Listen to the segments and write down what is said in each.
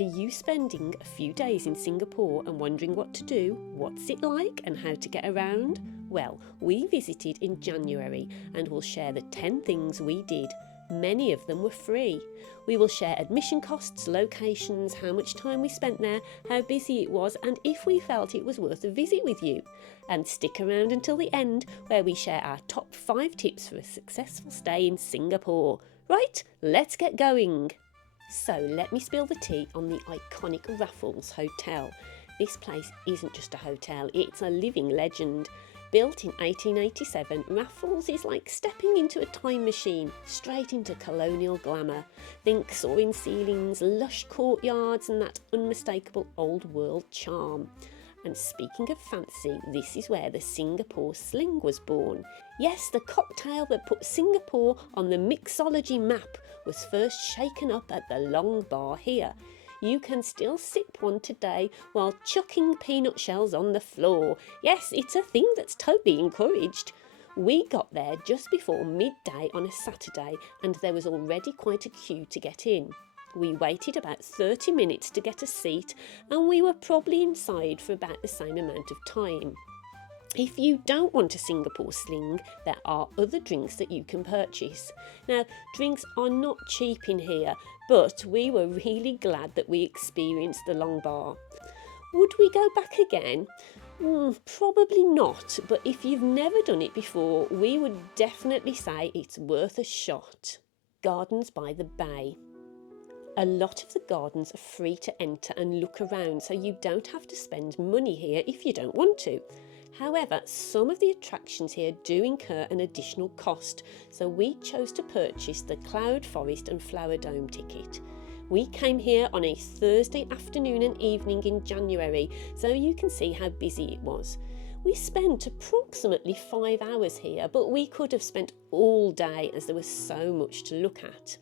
Are you spending a few days in Singapore and wondering what to do, what's it like and how to get around? Well, we visited in January and will share the 10 things we did. Many of them were free. We will share admission costs, locations, how much time we spent there, how busy it was and if we felt it was worth a visit with you. And stick around until the end where we share our top 5 tips for a successful stay in Singapore. Right, let's get going. So let me spill the tea on the iconic Raffles Hotel. This place isn't just a hotel, it's a living legend. Built in 1887, Raffles is like stepping into a time machine, straight into colonial glamour. Think soaring ceilings, lush courtyards and that unmistakable old world charm. And speaking of fancy, this is where the Singapore Sling was born. Yes, the cocktail that put Singapore on the mixology map was first shaken up at the Long Bar here. You can still sip one today while chucking peanut shells on the floor. Yes, it's a thing that's totally encouraged. We got there just before midday on a Saturday and there was already quite a queue to get in. We waited about 30 minutes to get a seat and we were probably inside for about the same amount of time. If you don't want a Singapore Sling, there are other drinks that you can purchase. Now, drinks are not cheap in here, but we were really glad that we experienced the Long Bar. Would we go back again? Probably not, but if you've never done it before, we would definitely say it's worth a shot. Gardens by the Bay. A lot of the gardens are free to enter and look around, so you don't have to spend money here if you don't want to. However, some of the attractions here do incur an additional cost, so we chose to purchase the Cloud Forest and Flower Dome ticket. We came here on a Thursday afternoon and evening in January, so you can see how busy it was. We spent approximately 5 hours here, but we could have spent all day as there was so much to look at.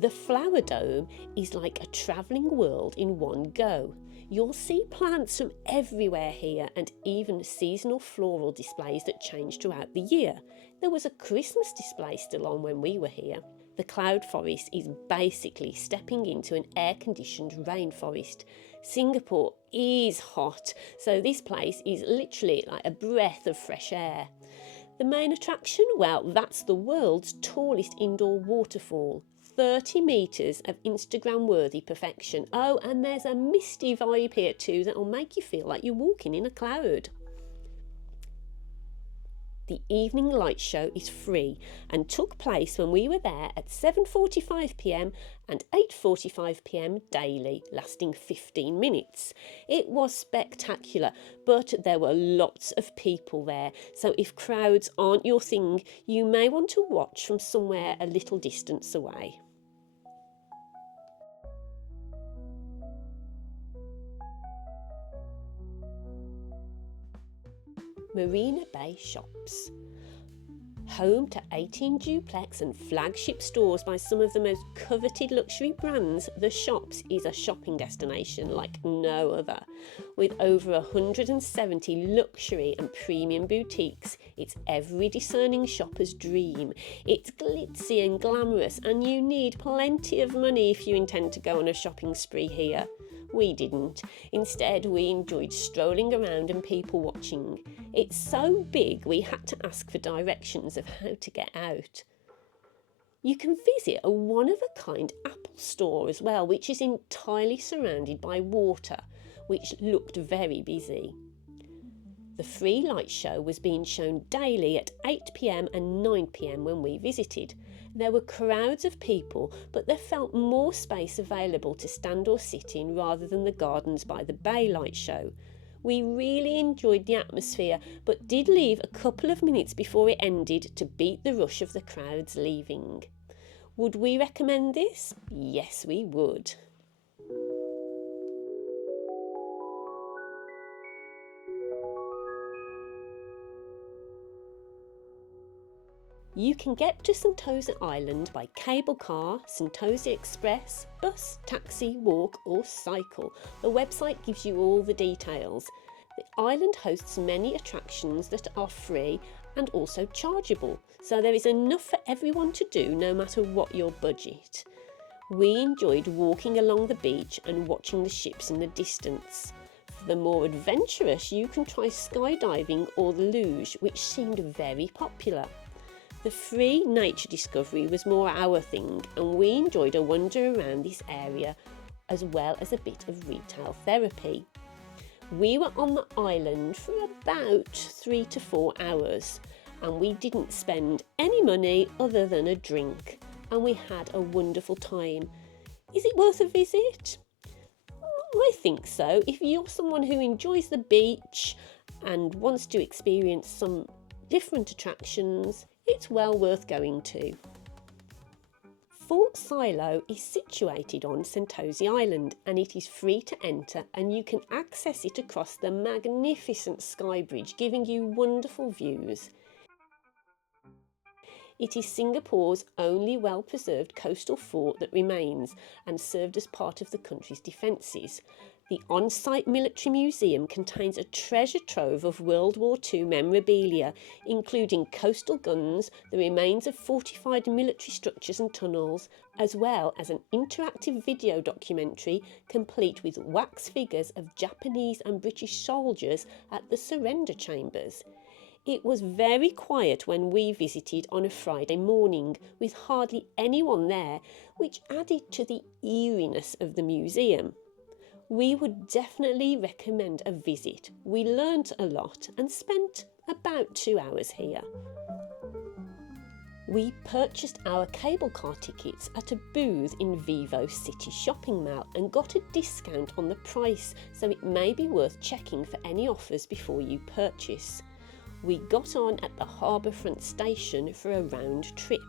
The Flower Dome is like a travelling world in one go. You'll see plants from everywhere here and even seasonal floral displays that change throughout the year. There was a Christmas display still on when we were here. The Cloud Forest is basically stepping into an air-conditioned rainforest. Singapore is hot, so this place is literally like a breath of fresh air. The main attraction? Well, that's the world's tallest indoor waterfall. 30 metres of Instagram-worthy perfection. Oh, and there's a misty vibe here too that'll make you feel like you're walking in a cloud. The evening light show is free and took place when we were there at 7:45 p.m. and 8:45 p.m. daily, lasting 15 minutes. It was spectacular, but there were lots of people there, so if crowds aren't your thing, you may want to watch from somewhere a little distance away. Marina Bay Shops. Home to 18 duplex and flagship stores by some of the most coveted luxury brands, The Shops is a shopping destination like no other. With over 170 luxury and premium boutiques, it's every discerning shopper's dream. It's glitzy and glamorous and you need plenty of money if you intend to go on a shopping spree here. We didn't. Instead, we enjoyed strolling around and people watching. It's so big we had to ask for directions of how to get out. You can visit a one-of-a-kind Apple store as well, which is entirely surrounded by water, which looked very busy. The free light show was being shown daily at 8 p.m. and 9 p.m. when we visited. There were crowds of people, but there felt more space available to stand or sit in rather than the Gardens by the Bay light show. We really enjoyed the atmosphere, but did leave a couple of minutes before it ended to beat the rush of the crowds leaving. Would we recommend this? Yes, we would. You can get to Sentosa Island by cable car, Sentosa Express, bus, taxi, walk or cycle. The website gives you all the details. The island hosts many attractions that are free and also chargeable, so there is enough for everyone to do no matter what your budget. We enjoyed walking along the beach and watching the ships in the distance. For the more adventurous, you can try skydiving or the luge, which seemed very popular. The free nature discovery was more our thing, and we enjoyed a wander around this area as well as a bit of retail therapy. We were on the island for about 3 to 4 hours, and we didn't spend any money other than a drink, and we had a wonderful time. Is it worth a visit? I think so. If you're someone who enjoys the beach and wants to experience some different attractions, it's well worth going to. Fort Silo is situated on Sentosa Island, and it is free to enter, and you can access it across the magnificent sky bridge, giving you wonderful views. It is Singapore's only well-preserved coastal fort that remains and served as part of the country's defences. The on-site military museum contains a treasure trove of World War II memorabilia, including coastal guns, the remains of fortified military structures and tunnels, as well as an interactive video documentary complete with wax figures of Japanese and British soldiers at the surrender chambers. It was very quiet when we visited on a Friday morning, with hardly anyone there, which added to the eeriness of the museum. We would definitely recommend a visit. We learnt a lot and spent about 2 hours here. We purchased our cable car tickets at a booth in Vivo City Shopping Mall and got a discount on the price, so it may be worth checking for any offers before you purchase. We got on at the harbourfront station for a round trip.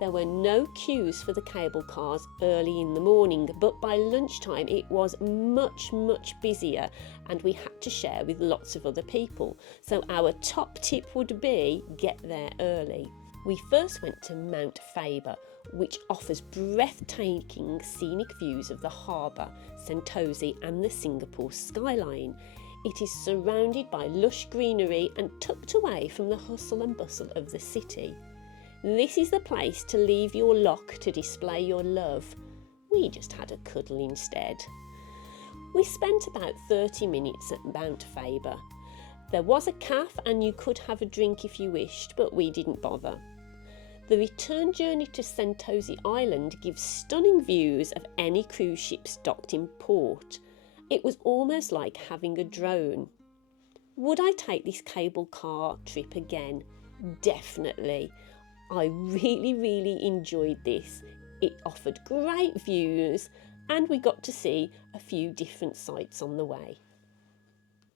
There were no queues for the cable cars early in the morning, but by lunchtime it was much busier, and we had to share with lots of other people. So our top tip would be get there early. We first went to Mount Faber, which offers breathtaking scenic views of the harbour, Sentosa and the Singapore skyline. It is surrounded by lush greenery and tucked away from the hustle and bustle of the city. This is the place to leave your lock to display your love. We just had a cuddle instead. We spent about 30 minutes at Mount Faber. There was a cafe and you could have a drink if you wished, but we didn't bother. The return journey to Sentosa Island gives stunning views of any cruise ships docked in port. It was almost like having a drone. Would I take this cable car trip again? Definitely. I really enjoyed this. It offered great views and we got to see a few different sights on the way.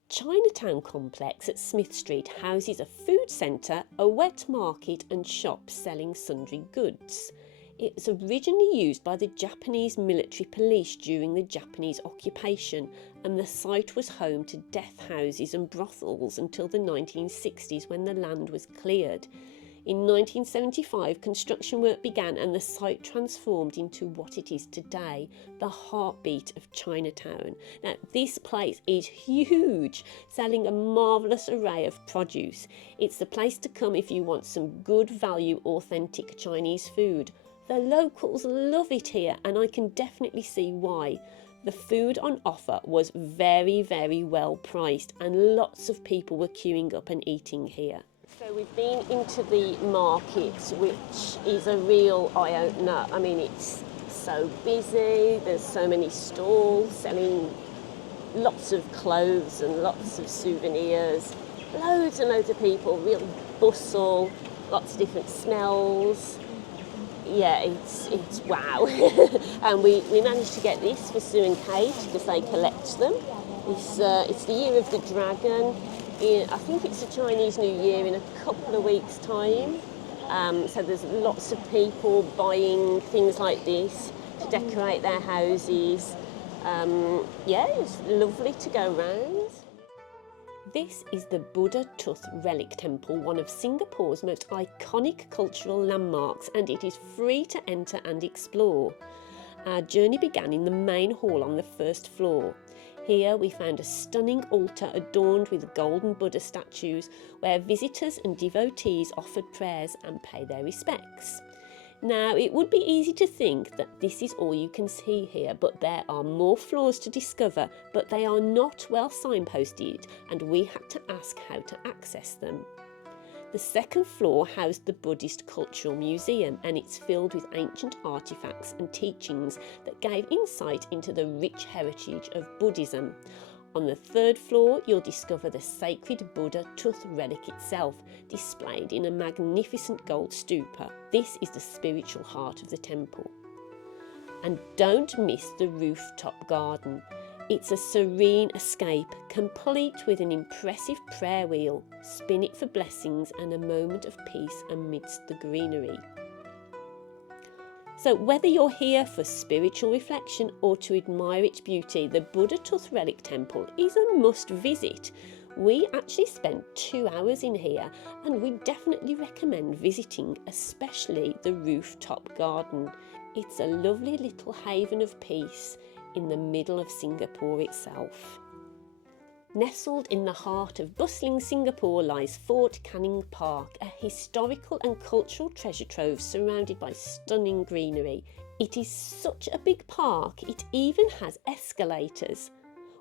Chinatown complex at Smith Street houses a food centre, a wet market and shops selling sundry goods. It was originally used by the Japanese military police during the Japanese occupation, and the site was home to death houses and brothels until the 1960s when the land was cleared. In 1975, construction work began and the site transformed into what it is today, the heartbeat of Chinatown. Now, this place is huge, selling a marvellous array of produce. It's the place to come if you want some good value, authentic Chinese food. The locals love it here, and I can definitely see why. The food on offer was very well priced, and lots of people were queuing up and eating here. So we've been into the market, which is a real eye-opener. I mean, it's so busy, there's so many stalls selling lots of clothes and lots of souvenirs, loads and loads of people, real bustle, lots of different smells. Yeah, it's wow. And we managed to get this for Sue and Kate because they collect them. It's the Year of the Dragon. I think it's the Chinese New Year in a couple of weeks' time. So there's lots of people buying things like this to decorate their houses. Yeah, it's lovely to go round. This is the Buddha Tooth Relic Temple, one of Singapore's most iconic cultural landmarks, and it is free to enter and explore. Our journey began in the main hall on the first floor. Here we found a stunning altar adorned with golden Buddha statues where visitors and devotees offered prayers and paid their respects. Now, it would be easy to think that this is all you can see here, but there are more floors to discover, but they are not well signposted, and we had to ask how to access them. The second floor housed the Buddhist Cultural Museum, and it's filled with ancient artifacts and teachings that gave insight into the rich heritage of Buddhism. On the third floor, you'll discover the sacred Buddha tooth relic itself, displayed in a magnificent gold stupa. This is the spiritual heart of the temple. And don't miss the rooftop garden. It's a serene escape, complete with an impressive prayer wheel. Spin it for blessings and a moment of peace amidst the greenery. So whether you're here for spiritual reflection or to admire its beauty, the Buddha Tooth Relic Temple is a must visit. We actually spent 2 hours in here, and we definitely recommend visiting, especially the rooftop garden. It's a lovely little haven of peace in the middle of Singapore itself. Nestled in the heart of bustling Singapore lies Fort Canning Park, a historical and cultural treasure trove surrounded by stunning greenery. It is such a big park, it even has escalators.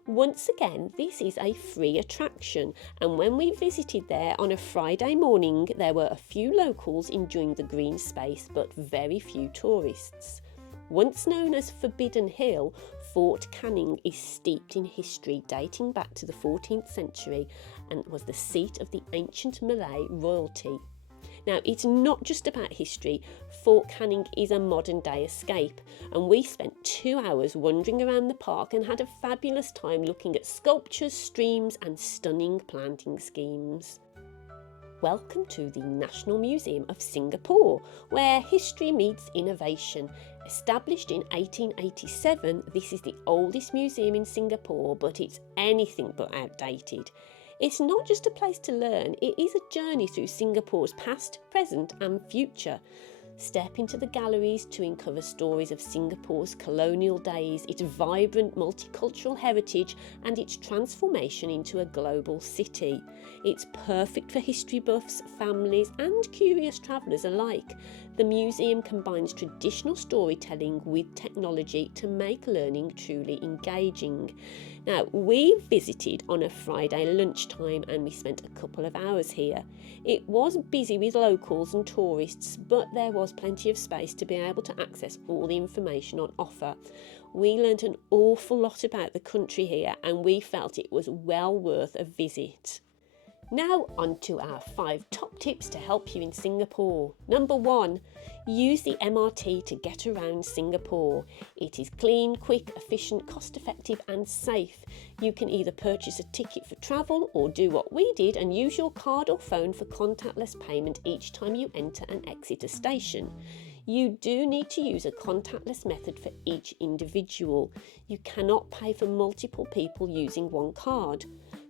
Once again, this is a free attraction, and when we visited there on a Friday morning, there were a few locals enjoying the green space, but very few tourists. Once known as Forbidden Hill, Fort Canning is steeped in history dating back to the 14th century and was the seat of the ancient Malay royalty. Now, it's not just about history. Fort Canning is a modern day escape, and we spent 2 hours wandering around the park and had a fabulous time looking at sculptures, streams and stunning planting schemes. Welcome to the National Museum of Singapore, where history meets innovation. Established in 1887, this is the oldest museum in Singapore, but it's anything but outdated. It's not just a place to learn, it is a journey through Singapore's past, present and future. Step into the galleries to uncover stories of Singapore's colonial days, its vibrant multicultural heritage and its transformation into a global city. It's perfect for history buffs, families and curious travellers alike. The museum combines traditional storytelling with technology to make learning truly engaging. Now, we visited on a Friday lunchtime and we spent a couple of hours here. It was busy with locals and tourists, but there was plenty of space to be able to access all the information on offer. We learnt an awful lot about the country here and we felt it was well worth a visit. Now on to our 5 top tips to help you in Singapore. Number 1, use the MRT to get around Singapore. It is clean, quick, efficient, cost effective and safe. You can either purchase a ticket for travel or do what we did and use your card or phone for contactless payment each time you enter and exit a station. You do need to use a contactless method for each individual. You cannot pay for multiple people using one card.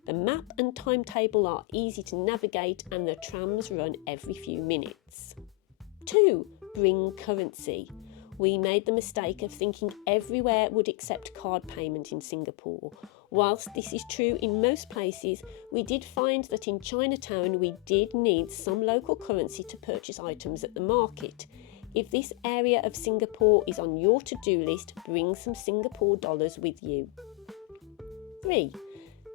The map and timetable are easy to navigate and the trams run every few minutes. 2. Bring currency. We made the mistake of thinking everywhere would accept card payment in Singapore. Whilst this is true in most places, we did find that in Chinatown we did need some local currency to purchase items at the market. If this area of Singapore is on your to-do list, bring some Singapore dollars with you. 3.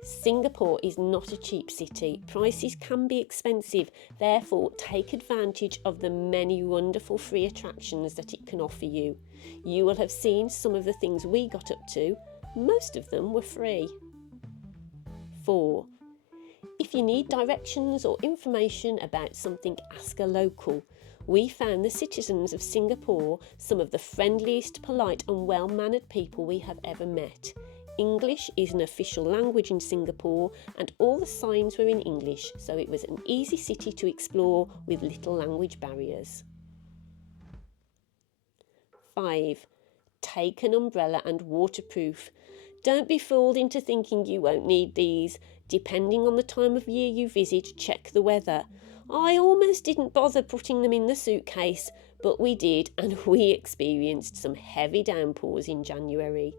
Singapore is not a cheap city. Prices can be expensive, therefore take advantage of the many wonderful free attractions that it can offer you. You will have seen some of the things we got up to. Most of them were free. 4. If you need directions or information about something, ask a local. We found the citizens of Singapore some of the friendliest, polite and well-mannered people we have ever met. English is an official language in Singapore and all the signs were in English, so it was an easy city to explore with little language barriers. 5. Take an umbrella and waterproof. Don't be fooled into thinking you won't need these. Depending on the time of year you visit, check the weather. I almost didn't bother putting them in the suitcase, but we did and we experienced some heavy downpours in January.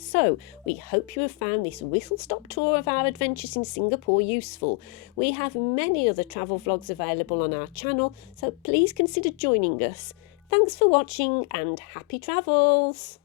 So, we hope you have found this whistle-stop tour of our adventures in Singapore useful. We have many other travel vlogs available on our channel, so please consider joining us. Thanks for watching and happy travels!